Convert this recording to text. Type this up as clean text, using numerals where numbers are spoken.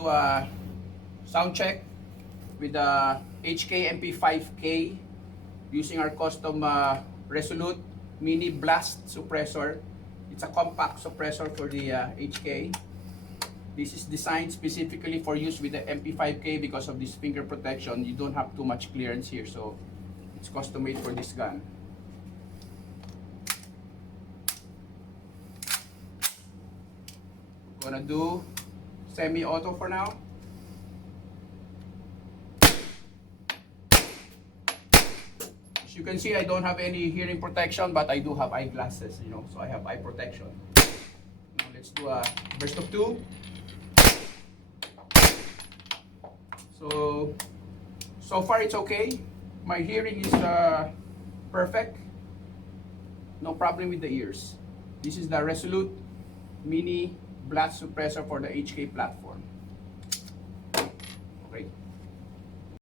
Sound check with the HK MP5K using our custom Resolute mini blast suppressor. It's a compact suppressor for the HK. This is designed specifically for use with the MP5K because of this finger protection. You don't have too much clearance here, so it's custom made for this gun. Gonna do semi-auto for now. As you can see, I don't have any hearing protection, but I do have eyeglasses, so I have eye protection. Now let's do a burst of 2. So far it's okay. My hearing is perfect. No problem with the ears. This is the Resolute mini blast suppressor for the HK platform. Okay.